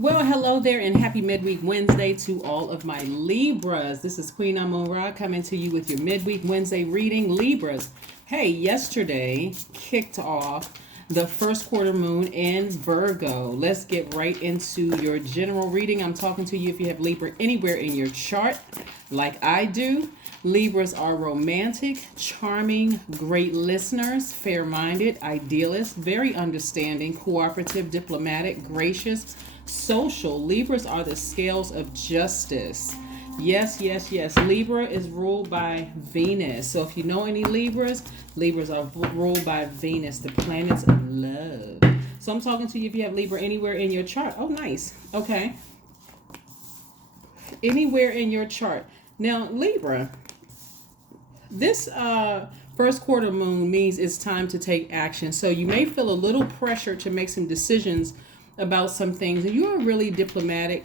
Well, hello there, and happy midweek Wednesday to all of my Libras. This is Queen Amun Ra coming to you with your midweek Wednesday reading. Libras, hey, yesterday kicked off the first quarter moon in Virgo. Let's get right into your general reading. I'm talking to you if you have Libra anywhere in your chart, like I do. Libras are romantic, charming, great listeners, fair minded, idealists, very understanding, cooperative, diplomatic, gracious, social. Libras are the scales of justice. Yes, yes, yes. Libra is ruled by Venus. So if you know any Libras, Libras are ruled by Venus, the planets of love. So I'm talking to you if you have Libra anywhere in your chart. Oh, nice. Okay. Anywhere in your chart. Now, Libra, this first quarter moon means it's time to take action. So you may feel a little pressure to make some decisions about some things. And you are really diplomatic,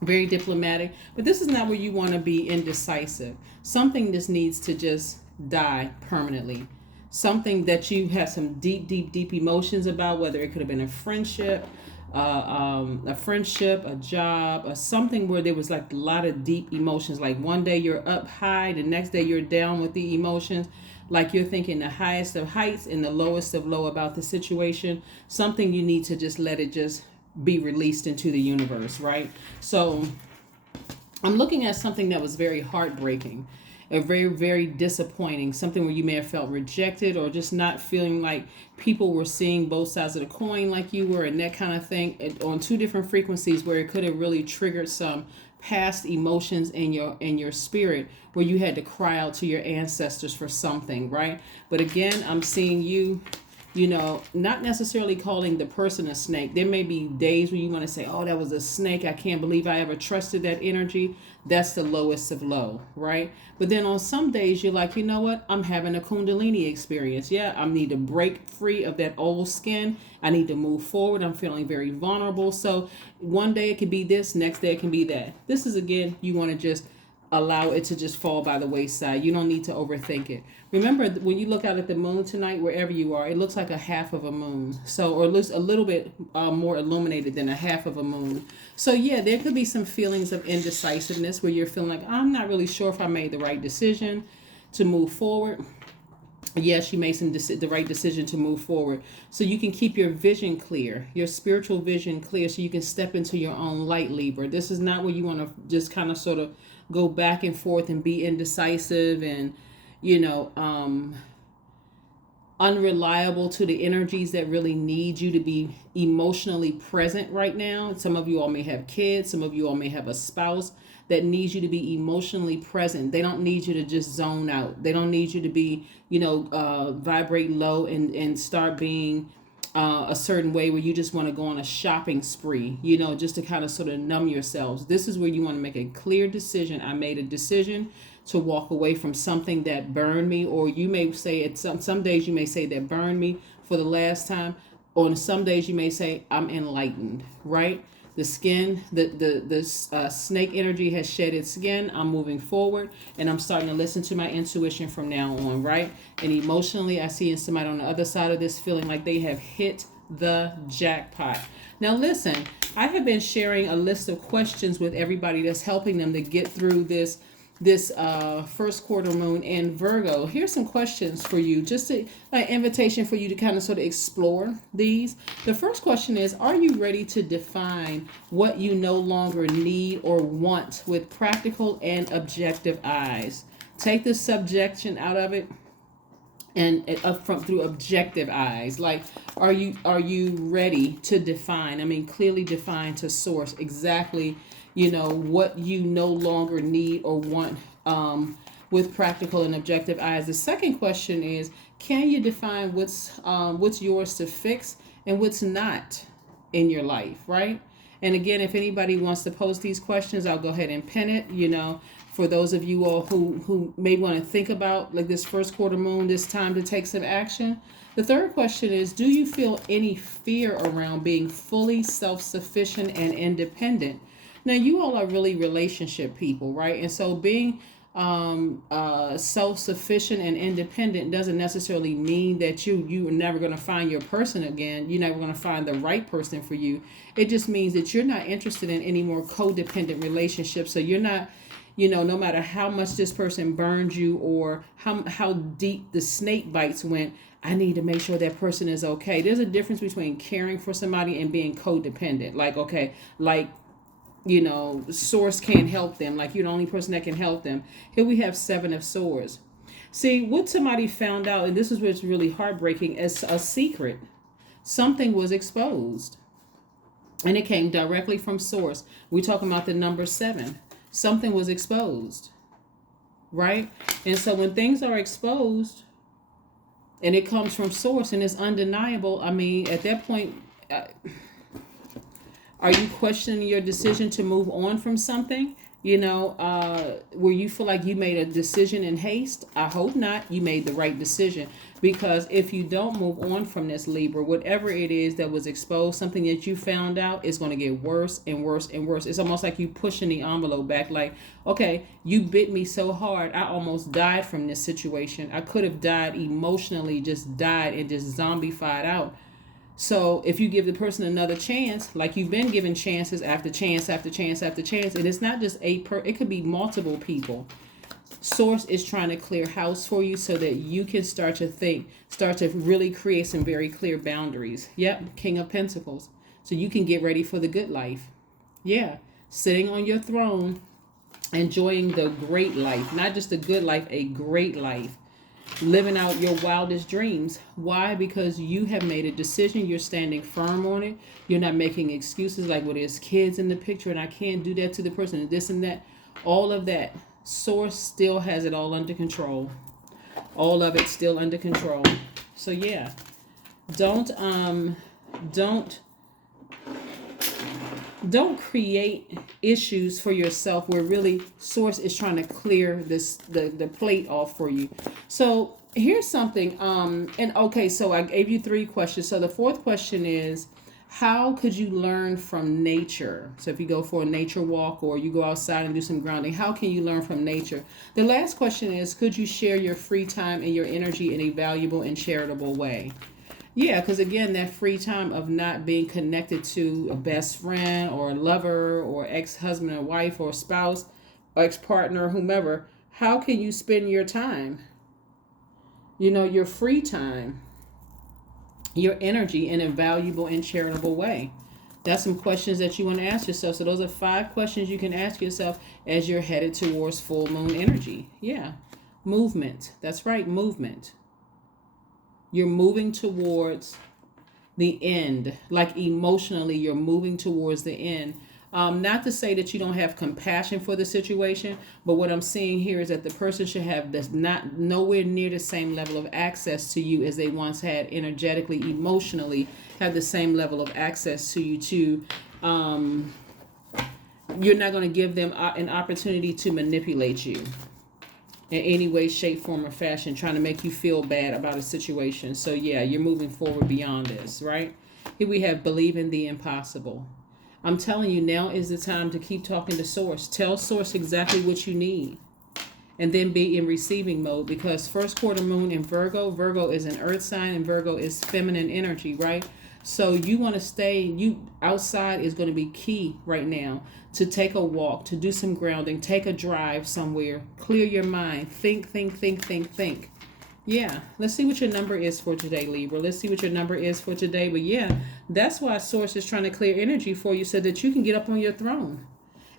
very diplomatic, but this is not where you want to be indecisive. Something just needs to just die permanently. Something that you have some deep, deep, deep emotions about, whether it could have been a friendship, a job, or something where there was like a lot of deep emotions. Like one day you're up high, the next day you're down with the emotions. Like you're thinking the highest of heights and the lowest of low about the situation. Something you need to just let it just be released into the universe, right? So I'm looking at something that was very heartbreaking, a very, very disappointing, something where you may have felt rejected or just not feeling like people were seeing both sides of the coin like you were, and that kind of thing, on two different frequencies where it could have really triggered some past emotions in your spirit where you had to cry out to your ancestors for something, right? But again, I'm seeing you not necessarily calling the person a snake. There may be days where you want to say, oh, that was a snake. I can't believe I ever trusted that energy. That's the lowest of low, right? But then on some days, you're like, you know what? I'm having a Kundalini experience. Yeah, I need to break free of that old skin. I need to move forward. I'm feeling very vulnerable. So one day it could be this, next day it can be that. This is, again, you want to just allow it to just fall by the wayside. You don't need to overthink it. Remember, when you look out at the moon tonight, wherever you are, it looks like a half of a moon. So, or at least a little bit more illuminated than a half of a moon. So yeah, there could be some feelings of indecisiveness where you're feeling like, I'm not really sure if I made the right decision to move forward. Yes, you made the right decision to move forward. So you can keep your vision clear, your spiritual vision clear, so you can step into your own light, Libra. This is not where you want to just kind of sort of go back and forth and be indecisive and, you know, unreliable to the energies that really need you to be emotionally present right now. Some of you all may have kids. Some of you all may have a spouse that needs you to be emotionally present. They don't need you to just zone out. They don't need you to be, vibrate low and start being a certain way where you just want to go on a shopping spree, just to kind of sort of numb yourselves. This is where you want to make a clear decision. I made a decision to walk away from something that burned me, or you may say it some days you may say that burned me for the last time, or on some days you may say I'm enlightened, right? The skin, the snake energy has shed its skin. I'm moving forward, and I'm starting to listen to my intuition from now on, right? And emotionally, I see somebody on the other side of this feeling like they have hit the jackpot. Now, listen, I have been sharing a list of questions with everybody that's helping them to get through this first quarter moon in Virgo. Here's some questions for you, just an invitation for you to kind of sort of explore these. The first question is, are you ready to define what you no longer need or want with practical and objective eyes? Take the subjection out of it and up from through objective eyes. Like, are you ready to define? I mean, clearly define to source exactly what you no longer need or want with practical and objective eyes. The second question is, can you define what's yours to fix and what's not in your life, right? And again, if anybody wants to post these questions, I'll go ahead and pin it, for those of you all who may want to think about like this first quarter moon, this time to take some action. The third question is, do you feel any fear around being fully self-sufficient and independent? Now, you all are really relationship people, right? And so being self-sufficient and independent doesn't necessarily mean that you're never going to find your person again. You're never going to find the right person for you. It just means that you're not interested in any more codependent relationships. So you're not, no matter how much this person burned you or how deep the snake bites went, I need to make sure that person is okay. There's a difference between caring for somebody and being codependent. Like, okay, like, source can't help them. Like, you're the only person that can help them. Here we have 7 of Swords. See, what somebody found out, and this is what's really heartbreaking, as a secret. Something was exposed. And it came directly from source. We're talking about the number 7. Something was exposed. Right? And so when things are exposed, and it comes from source, and it's undeniable, I mean, at that point... are you questioning your decision to move on from something? Where you feel like you made a decision in haste? I hope not. You made the right decision. Because if you don't move on from this, Libra, whatever it is that was exposed, something that you found out, is going to get worse and worse and worse. It's almost like you pushing the envelope back. Like, okay, you bit me so hard, I almost died from this situation. I could have died emotionally, just died and just zombified out. So if you give the person another chance, like you've been given chances after chance after chance after chance, and it's not just it could be multiple people. Source is trying to clear house for you so that you can start to really create some very clear boundaries. Yep, King of Pentacles. So you can get ready for the good life. Yeah, sitting on your throne, enjoying the great life, not just a good life, a great life. Living out your wildest dreams. Why? Because you have made a decision. You're standing firm on it. You're not making excuses like, well, there's kids in the picture and I can't do that to the person and this and that. All of that. Source still has it all under control. All of it still under control. So yeah, don't create issues for yourself where really source is trying to clear the plate off for you. So here's something. And okay, so I gave you 3 questions. So the 4th question is, how could you learn from nature? So if you go for a nature walk or you go outside and do some grounding, how can you learn from nature? The last question is, could you share your free time and your energy in a valuable and charitable way? Yeah, because again, that free time of not being connected to a best friend or a lover or ex-husband or wife or spouse or ex-partner or whomever, how can you spend your time? Your free time, your energy in a valuable and charitable way. That's some questions that you want to ask yourself. So those are 5 questions you can ask yourself as you're headed towards full moon energy. Yeah, movement. That's right, movement. You're moving towards the end. Like emotionally, you're moving towards the end. Not to say that you don't have compassion for the situation, but what I'm seeing here is that the person should have this nowhere near the same level of access to you as they once had energetically, emotionally, have the same level of access to you too. You're not going to give them an opportunity to manipulate you in any way, shape, form, or fashion, trying to make you feel bad about a situation. So yeah, you're moving forward beyond this, right? Here we have believe in the impossible. I'm telling you, now is the time to keep talking to source. Tell source exactly what you need. And then be in receiving mode, because first quarter moon in Virgo, Virgo is an earth sign and Virgo is feminine energy, right? So you want to stay, outside is going to be key right now, to take a walk, to do some grounding, take a drive somewhere, clear your mind, think. Yeah, let's see what your number is for today, Libra. Let's see what your number is for today. But yeah, that's why source is trying to clear energy for you so that you can get up on your throne.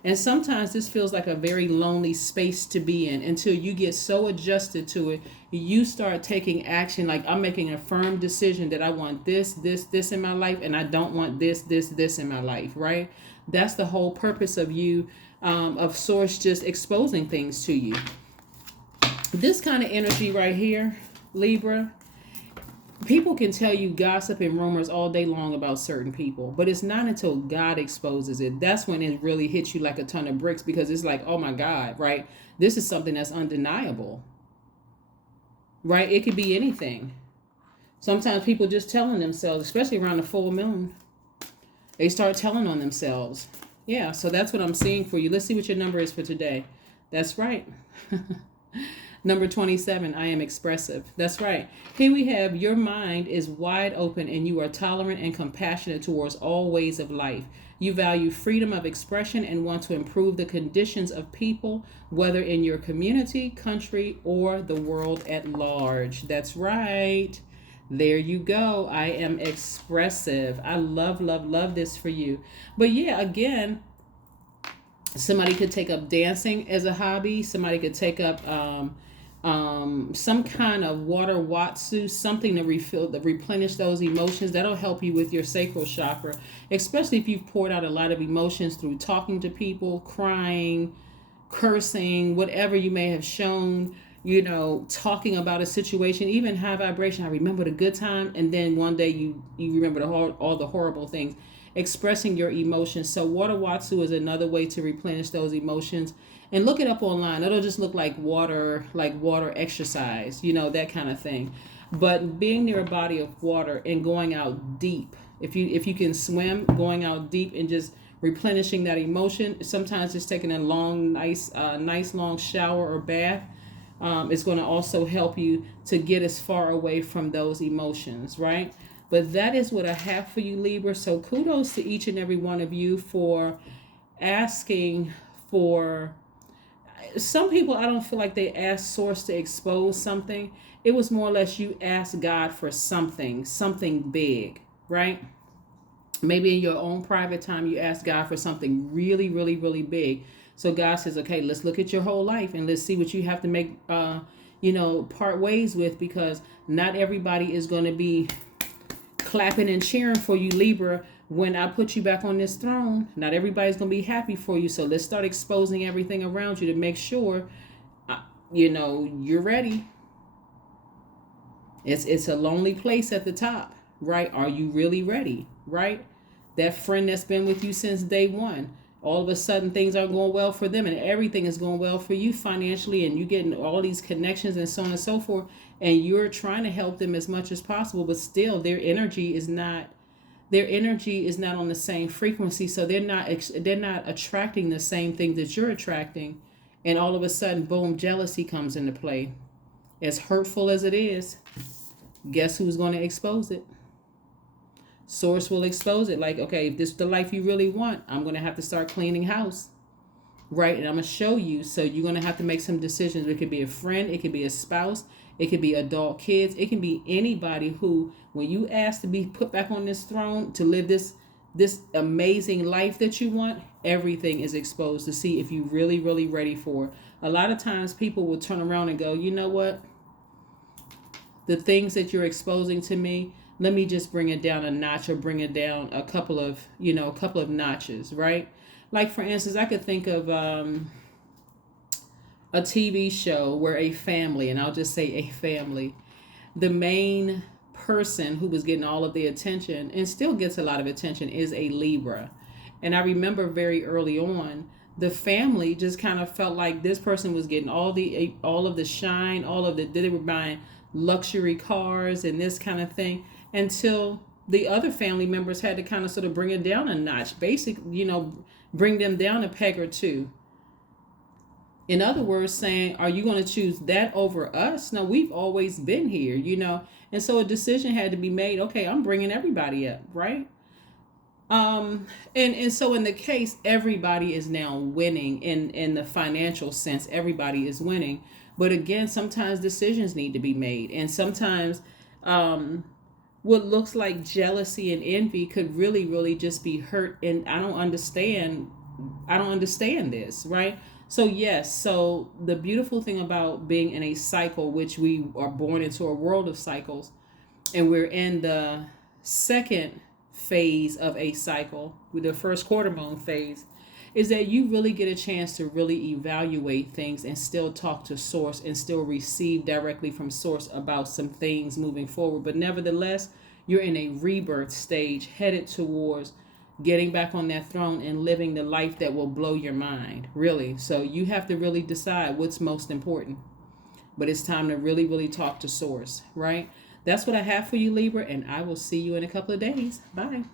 And sometimes this feels like a very lonely space to be in until you get so adjusted to it. You start taking action. Like, I'm making a firm decision that I want this in my life, and I don't want this in my life, right? That's the whole purpose of you, of source just exposing things to you. This kind of energy right here, Libra, people can tell you gossip and rumors all day long about certain people, but it's not until God exposes it. That's when it really hits you like a ton of bricks, because it's like, oh my God, right? This is something that's undeniable, right? It could be anything. Sometimes people just telling themselves, especially around the full moon, they start telling on themselves. Yeah, so that's what I'm seeing for you. Let's see what your number is for today. That's right. Number 27, I am expressive. That's right. Here we have your mind is wide open and you are tolerant and compassionate towards all ways of life. You value freedom of expression and want to improve the conditions of people, whether in your community, country, or the world at large. That's right. There you go. I am expressive. I love, love, love this for you. But yeah, again, somebody could take up dancing as a hobby. Somebody could take up some kind of water watsu, something to replenish those emotions. That'll help you with your sacral chakra, especially if you've poured out a lot of emotions through talking to people, crying, cursing, whatever you may have shown, talking about a situation, even high vibration. I remember the good time, and then one day you remember all the horrible things. Expressing your emotions. So water watsu is another way to replenish those emotions. And look it up online. It'll just look like water exercise, that kind of thing. But being near a body of water and going out deep, if you can swim, going out deep and just replenishing that emotion. Sometimes just taking a long, nice long shower or bath is going to also help you to get as far away from those emotions, right? But that is what I have for you, Libra. So kudos to each and every one of you for asking for. Some people, I don't feel like they asked Source to expose something. It was more or less you asked God for something big, right? Maybe in your own private time, you ask God for something really, really, really big. So God says, okay, let's look at your whole life and let's see what you have to make, part ways with, because not everybody is going to be clapping and cheering for you, Libra, when I put you back on this throne. Not everybody's going to be happy for you. So let's start exposing everything around you to make sure, you're ready. It's a lonely place at the top, right? Are you really ready, right? That friend that's been with you since day one, all of a sudden things aren't going well for them and everything is going well for you financially, and you getting all these connections and so on and so forth, and you're trying to help them as much as possible, but still their energy is not on the same frequency, so they're not attracting the same thing that you're attracting, and all of a sudden, boom, jealousy comes into play. As hurtful as it is, guess who's going to expose it? Source will expose it. Like, okay, if this is the life you really want, I'm going to have to start cleaning house, right? And I'm going to show you. So you're going to have to make some decisions. It could be a friend. It could be a spouse. It could be adult kids. It can be anybody who, when you ask to be put back on this throne to live this amazing life that you want, everything is exposed to see if you're really, really ready for it. A lot of times people will turn around and go, you know what? The things that you're exposing to me, let me just bring it down a notch, or bring it down a couple of notches, right? Like, for instance, I could think of a TV show where a family, and I'll just say a family, the main person who was getting all of the attention and still gets a lot of attention is a Libra. And I remember very early on, the family just kind of felt like this person was getting all of the shine, they were buying luxury cars and this kind of thing, until the other family members had to kind of sort of bring it down a notch, basically, bring them down a peg or two. In other words, saying, are you going to choose that over us? No, we've always been here, and so a decision had to be made. Okay, I'm bringing everybody up, right? And so in the case, everybody is now winning in the financial sense. Everybody is winning. But again, sometimes decisions need to be made. And sometimes what looks like jealousy and envy could really, really just be hurt. And I don't understand this, right? So yes, so the beautiful thing about being in a cycle, which we are born into a world of cycles, and we're in the second phase of a cycle, with the first quarter moon phase, is that you really get a chance to really evaluate things and still talk to Source and still receive directly from Source about some things moving forward. But nevertheless, you're in a rebirth stage headed towards getting back on that throne and living the life that will blow your mind, really. So you have to really decide what's most important. But it's time to really, really talk to Source, right? That's what I have for you, Libra, and I will see you in a couple of days. Bye.